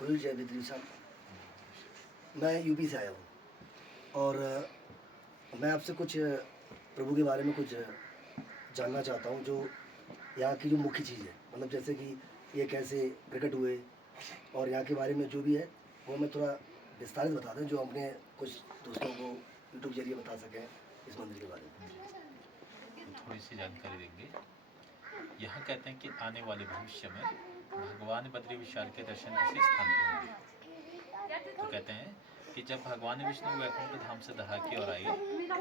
गुरु जय विद्री साहब, मैं यूपी से आया हूँ और मैं आपसे कुछ प्रभु के बारे में कुछ जानना चाहता हूँ, जो यहाँ की जो मुख्य चीज़ है, मतलब जैसे कि ये कैसे प्रकट हुए और यहाँ के बारे में जो भी है वो मैं थोड़ा विस्तारित बता दें, जो अपने कुछ दोस्तों को यूट्यूब जरिए बता सकें इस मंदिर के बारे में। थोड़ी सी जानकारी देंगे। यहाँ कहते हैं कि आने वाले भविष्य में भगवान बद्री विशाल के दर्शन इसी स्थान पर होंगे। तो कहते हैं कि जब भगवान विष्णु वैकुंठ धाम से धरा की ओर आए,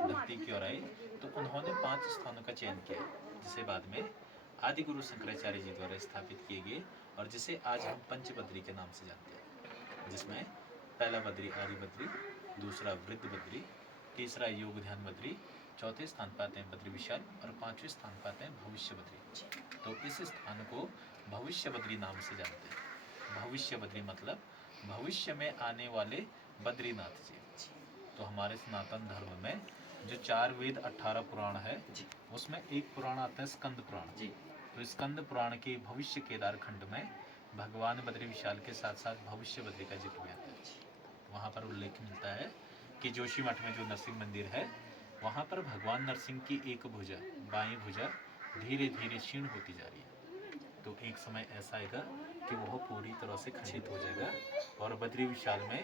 धरती की ओर आए, तो उन्होंने 5 स्थानों का चयन किया, जिसे बाद में आदि गुरु शंकराचार्य जी द्वारा स्थापित किए गए और जिसे आज हम पंच बद्री के नाम से जानते हैं, जिसमें पहला बद्री आदि बद्री, दूसरा वृद्ध बद्री, तीसरा योग ध्यान बद्री, चौथे स्थान पर आते हैं बद्री विशाल और 5वें स्थान पर आते हैं भविष्य बद्री। तो इस स्थान को भविष्य बद्री नाम से जानते हैं। भविष्य बद्री मतलब भविष्य में आने वाले बद्रीनाथ जी। तो हमारे सनातन धर्म में जो 4 वेद 18 पुराण है, उसमें एक पुराण आता है स्कंद पुराण जी। तो स्कंद पुराण के भविष्य केदार खंड में भगवान बद्री विशाल के साथ साथ भविष्य बद्री का जिक्र भी आता है। वहाँ पर उल्लेख मिलता है कि जोशी मठ में जो नरसिंह मंदिर है, वहाँ पर भगवान नरसिंह की एक भुजा, बाईं भुजा धीरे धीरे क्षीण होती जा रही है। तो एक समय ऐसा आएगा कि वह पूरी तरह से खंडित हो जाएगा और बद्री विशाल में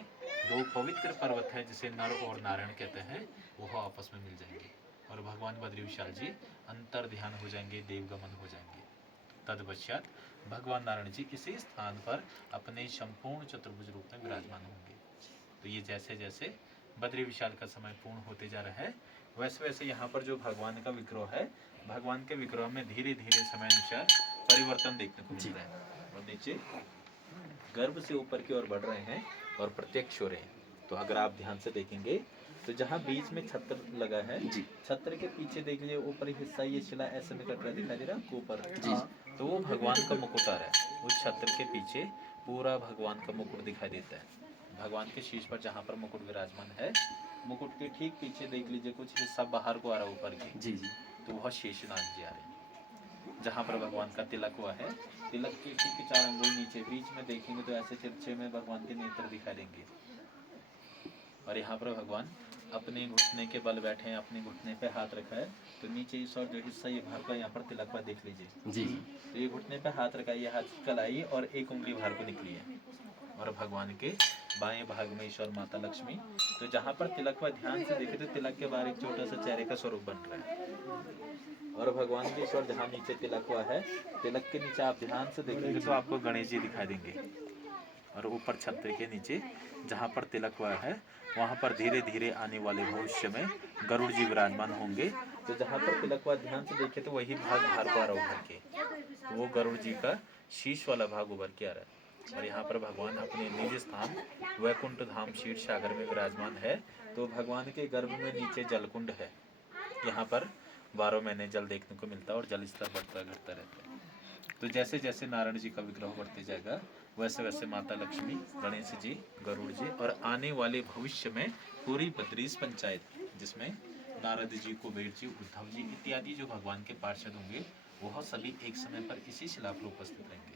2 पवित्र पर्वत है जिसे नर और नारायण कहते हैं, वह आपस में मिल जाएंगे और भगवान बद्री विशाल जी अंतर ध्यान हो जाएंगे, देवगमन हो जाएंगे। तदपश्चात भगवान नारायण जी इसी स्थान पर अपने संपूर्ण चतुर्भुज रूप में विराजमान होंगे। तो ये जैसे जैसे बद्री विशाल का समय पूर्ण होते जा रहा है, वैसे वैसे यहाँ पर जो भगवान का विग्रह है, भगवान के विग्रह में धीरे धीरे समय अनुसार परिवर्तन देखने को मिल रहा है और नीचे गर्भ से ऊपर की ओर बढ़ रहे हैं और प्रत्यक्ष हो रहे हैं। तो अगर आप ध्यान से देखेंगे तो जहाँ बीच में छत्र लगा है, छत्र के पीछे देख लीजिए ऊपर हिस्सा, ये शिला ऐसे में कट रहा दिखाई दे रहा है ऊपर जी। तो वो भगवान का मुकुट आ रहा है, उस छत्र के पीछे पूरा भगवान का मुकुट दिखाई देता है। भगवान के शीश पर जहाँ पर मुकुट विराजमान है, मुकुट के ठीक पीछे देख लीजिए कुछ हिस्सा बाहर को आ रहा है ऊपर की जी। तो वह शेषनाग जी आ रहे हैं। जहाँ पर भगवान का तिलक हुआ है, तिलक के ठीक 4 अंगुल नीचे बीच में देखेंगे तो ऐसे तिरछे में भगवान के नेत्र दिखाई देंगे। और यहाँ पर भगवान अपने घुटने के बल बैठे हैं, अपने घुटने पे हाथ रखा है। तो नीचे इस और जो हिस्सा ये भाग का यहाँ पर तिलक पर देख लीजिए जी। तो ये घुटने पे हाथ रखा है, ये हाथ की कलाई और एक उंगली बाहर को निकली है और भगवान के बाएं भाग में ईश्वर माता लक्ष्मी। तो जहाँ पर तिलक पर ध्यान से देखे तो तिलक के बाहर एक छोटा सा चेहरे का स्वरूप बन रहा है और भगवान के ईश्वर जहाँ नीचे तिलक हुआ है, तिलक के नीचे आप ध्यान से देखेंगे तो आपको गणेश जी दिखाई देंगे और ऊपर छत्र के नीचे जहाँ पर तिलक हुआ है, वहाँ पर धीरे धीरे आने वाले भविष्य में गरुड़ जी विराजमान होंगे। तो जहाँ पर तिलक हुआ ध्यान से देखे तो वही भाग बाहर को आ रहा उभर के, तो वो गरुड़ जी का शीश वाला भाग उभर के आ रहा है। और यहाँ पर भगवान अपने निज स्थान वैकुंठ धाम क्षीर सागर में विराजमान है। तो भगवान के गर्भ में नीचे जलकुंड है, यहाँ पर 12 महीने जल देखने को मिलता है और जल स्तर बढ़ता घटता रहता है। तो जैसे जैसे नारायण जी का विग्रह बढ़ते जाएगा, वैसे वैसे माता लक्ष्मी, गणेश जी, गरुड़ जी और आने वाले भविष्य में पूरी बद्रीश पंचायत, जिसमें नारद जी, कुबेर जी, उद्धव जी इत्यादि जो भगवान के पार्षद होंगे, वह सभी एक समय पर इसी शिला पर उपस्थित रहेंगे।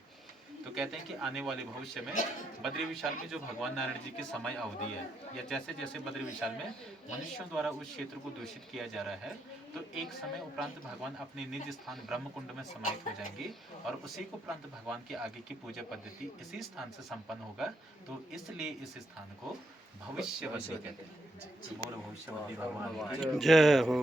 तो कहते हैं कि आने वाले भविष्य में बद्री विशाल में जो भगवान नारायण जी की समय अवधि है, या जैसे जैसे बद्री विशाल में मनुष्यों द्वारा उस क्षेत्र को दूषित किया जा रहा है, तो एक समय उपरांत भगवान अपने निज स्थान ब्रह्मकुंड में समाहित हो जाएंगे और उसी को उपरांत भगवान की आगे की पूजा पद्धति इसी स्थान से संपन्न होगा। तो इसलिए इस स्थान को भविष्य बद्री कहते हैं। बोलो भविष्य बद्री भगवान की जय हो।